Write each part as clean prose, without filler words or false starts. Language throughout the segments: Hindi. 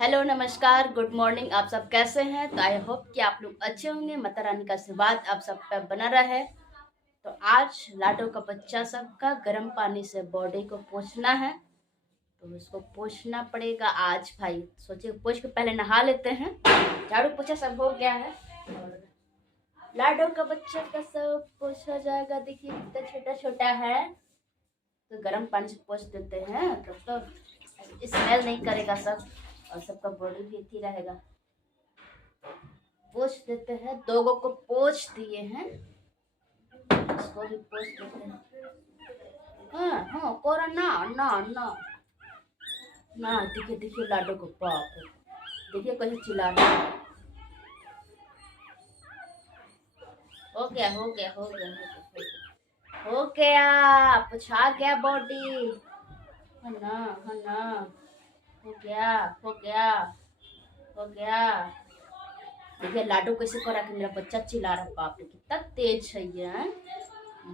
हेलो नमस्कार गुड मॉर्निंग। आप सब कैसे हैं? तो आई होप कि आप लोग अच्छे होंगे। माता रानी का आशीर्वाद आप सब पर बना रहे। तो आज लाडो का बच्चा सबका गर्म पानी से बॉडी को पोंछना है, तो उसको पोंछना पड़ेगा आज भाई। सोचिए पोंछ के पहले नहा लेते हैं। झाड़ू पोछा सब हो गया है और लाडो का बच्चा का सब पोंछा जाएगा। देखिए कितना छोटा छोटा है, तो गर्म पानी से पोंछ देते हैं तो स्मेल नहीं करेगा सब, और सबका बॉडी भी ठीक रहेगा। पोंछ देते हैं, दो को पोंछ दिए हैं, इसको भी पोंछ देते हैं। हाँ हाँ कोरा ना ना ना ना। देखिए देखिए लाडो को, बाप रे, देखिए कैसे चिल्ला रहा है। हो गया हो गया हो गया हो गया, पोछा गया बॉडी। है ना, है ना, हो गया हो गया हो गया। देखिए लाडो कैसे कर रहा है, मेरा बच्चा चिल्ला रहा है। बाप रे कितना तेज है ये, हैं?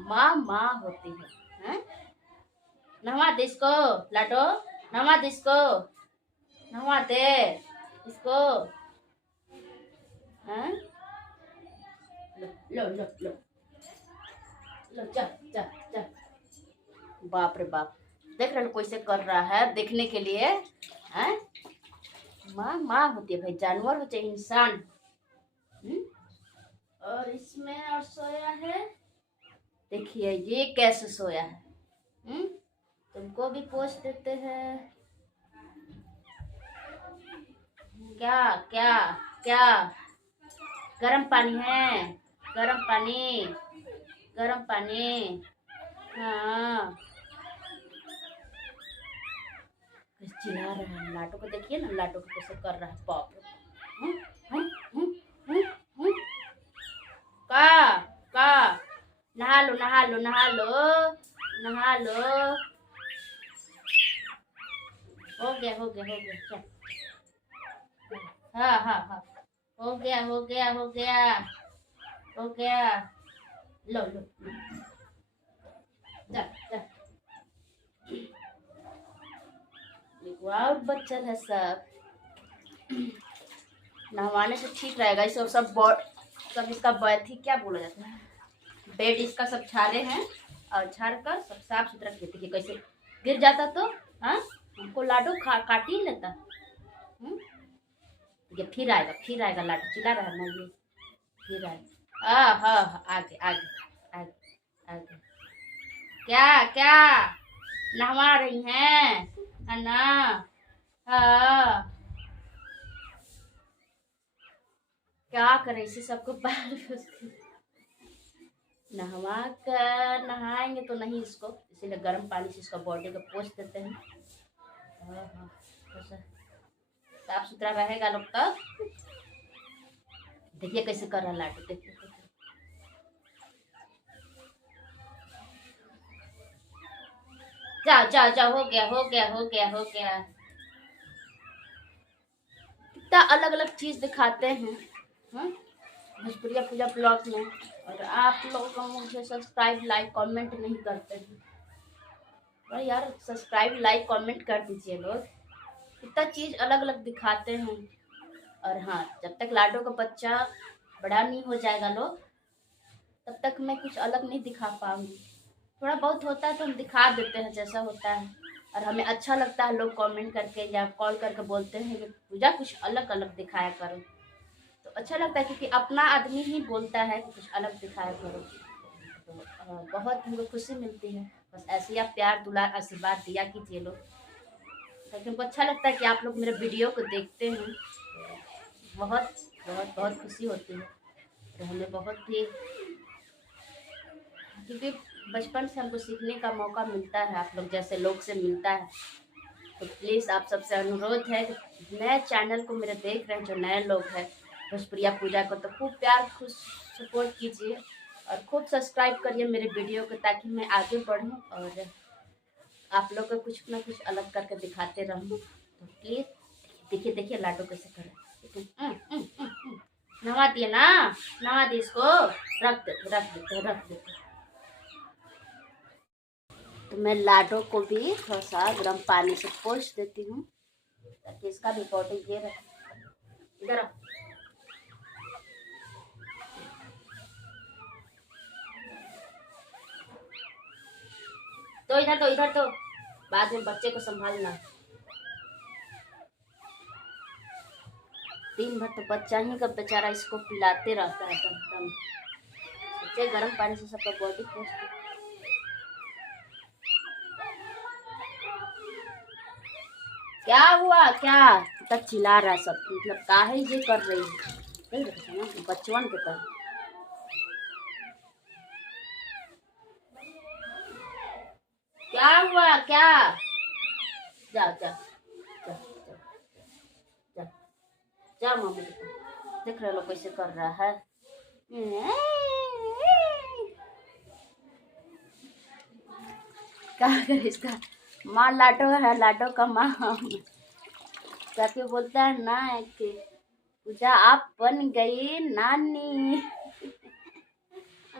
माँ माँ होती है, हैं? नहवा दे इसको लाडो, नहवा दे इसको, नहवा दे इसको, हैं? लो लो लो लो लो, जा जा जा। बाप रे बाप, देख रहे हो कैसे कर रहा है देखने के लिए, हैं? माँ माँ होती है भाई, जानवर हो चाहे इंसान। और इसमें और सोया है, देखिए ये कैसे सोया है। तुमको भी पोंछ देते हैं। क्या क्या क्या? गरम पानी है, गरम पानी, गरम पानी। हाँ चिल्ला रहा है लाडो को, देखिए ना लाडो को कैसे कर रहा है। बाप रे, हम्म, हम्म, हम्म, हम्म, हम्म। का का नहा लो नहा लो नहा लो नहा लो। हो गया हो गया हो गया, चल। हाँ हाँ हाँ, हो गया हो गया हो गया हो गया। लो लो लो, जा जा। और बच्चन है सब, नहवाने से ठीक रहेगा। इसे सब इसका बैथी क्या बोला जाता है, बेड इसका सब छाले हैं, और झाड़ कर सब साफ सुथरा देते कि कैसे गिर जाता तो, हाँ हमको लाडो काट ही लेता। ये फिर आएगा लाडो, चिल्ला रहा है ना ये, फिर आएगा। हाँ आगे आगे आगे आगे। क्या क्या नहवा रही हैं, है ना? हाँ क्या करे इसे सबको बाहर नहवा कर, नहाएंगे तो नहीं इसको, इसीलिए गर्म पानी से इसका बॉडी को पोंछ देते हैं। हाँ हाँ, साफ सुथरा रहेगा लोग तब। देखिए कैसे कर रहा है लाडू, देखिए जा जा जा, हो गया हो गया हो गया हो गया। कितना अलग अलग चीज दिखाते हैं भोजपुरिया पूजा ब्लॉग में, और आप लोग मुझे सब्सक्राइब लाइक कमेंट नहीं करते हैं। अरे यार सब्सक्राइब लाइक कमेंट कर दीजिए लोग, कितना चीज अलग अलग दिखाते हैं। और हाँ, जब तक लाडो का बच्चा बड़ा नहीं हो जाएगा लोग, तब तक मैं कुछ अलग नहीं दिखा पाऊंगी। थोड़ा बहुत होता है तो हम दिखा देते हैं जैसा होता है, और हमें अच्छा लगता है। लोग कमेंट करके या कॉल करके बोलते हैं कि पूजा कुछ अलग अलग दिखाया करो, तो अच्छा लगता है क्योंकि अपना आदमी ही बोलता है कि कुछ अलग दिखाया करो। तो बहुत हमको खुशी मिलती है। बस ऐसे ही आप प्यार दुलार आशीर्वाद दिया कीजिए लोग, ताकि हमको अच्छा लगता है कि आप लोग मेरे वीडियो को देखते हैं। बहुत बहुत बहुत खुशी होती है, तो हमें बहुत ही, क्योंकि बचपन से हमको सीखने का मौका मिलता है, आप लोग जैसे लोग से मिलता है। तो प्लीज़ आप सबसे अनुरोध है कि नए चैनल को मेरे देख रहे हैं जो नए लोग हैं भोजपुरिया पूजा को, तो खूब प्यार खुश सपोर्ट कीजिए और खूब सब्सक्राइब करिए मेरे वीडियो को, ताकि मैं आगे बढ़ूं और आप लोग को कुछ ना कुछ अलग करके दिखाते रहूं। तो प्लीज़ देखिए देखिए लाडो कैसे कर रहा है। नवा दिए ना, नवा दिए इसको, रख देते रख देते रख देते। तो मैं लाडो को भी थोड़ा सा गर्म पानी से पोंछ देती हूँ, ताकि देखिए इसका भी बॉडी ये रहा। इधर आ। तो इधर तो बाद में बच्चे को संभालना। दिन भर तो बच्चा ही का बेचारा इसको पिलाते रहता है एकदम। सोचे गर्म पानी से सबका बॉडी पोस्ट। क्या हुआ क्या तक चिल्ला रहा है सब, मतलब काहे ये कर रही है, नहीं रखा ना बचवन के तरह। क्या हुआ क्या? जा जा जा जा जा मम्मी देख रहे लो कैसे कर रहा है। क्या करे इसका माँ लाडो है, लाडो का माँ। जाके बोलता है ना कि पूजा आप बन गई नानी।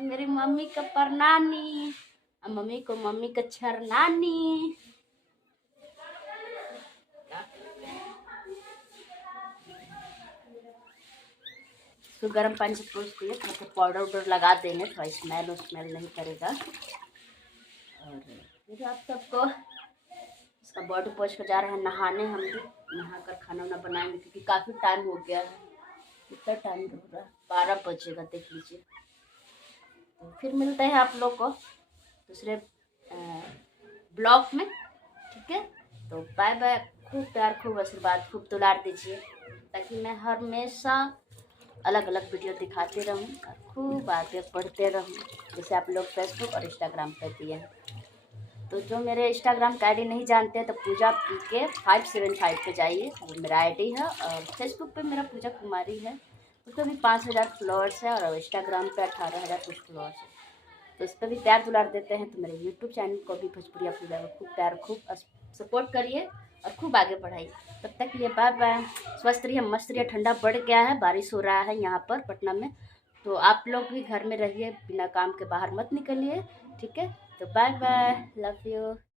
मेरी मम्मी का परनानी, मम्मी को मम्मी का छरनानी। तो गर्म पानी से पोंछ दिए, थोड़ा सा पाउडर उडर लगा देंगे, थोड़ा स्मेल नहीं करेगा। और फिर आप सबको इसका बॉडी पोंछ कर जा रहे हैं नहाने। हम भी नहा कर खाना वाना बनाएंगे क्योंकि काफ़ी टाइम हो गया है। कितना टाइम हो रहा है, 12 बजेगा देख लीजिए। तो फिर मिलते हैं आप लोग को दूसरे ब्लॉग में, ठीक है। तो बाय बाय। खूब प्यार, खूब आशीर्वाद, खूब दुलार दीजिए ताकि मैं हमेशा अलग अलग वीडियो दिखाते रहूं और खूब आगे बढ़ते रहूं, जैसे आप लोग फेसबुक और इंस्टाग्राम पर दिए हैं। तो जो मेरे इंस्टाग्राम का आईडी नहीं जानते हैं तो पूजा PK 575 पे जाइए, वो मेरा आईडी है। और फेसबुक पे मेरा पूजा कुमारी है, उस पर भी 5000 फॉलोअर्स है और इंस्टाग्राम पे 18000 कुछ फॉलोअर्स है। तो उस पर भी प्यार दुलार देते हैं। तो मेरे यूट्यूब चैनल को भी भोजपुरिया पूजा को खूब प्यार, खूब सपोर्ट करिए और खूब आगे बढ़ाइए। तब तक के लिए बाय बाय। स्वस्थ रहिए, मस्त रहिए। ठंडा बढ़ गया है, बारिश हो रहा है यहाँ पर पटना में, तो आप लोग भी घर में रहिए, बिना काम के बाहर मत निकलिए, ठीक है। तो बाय बाय, लव यू।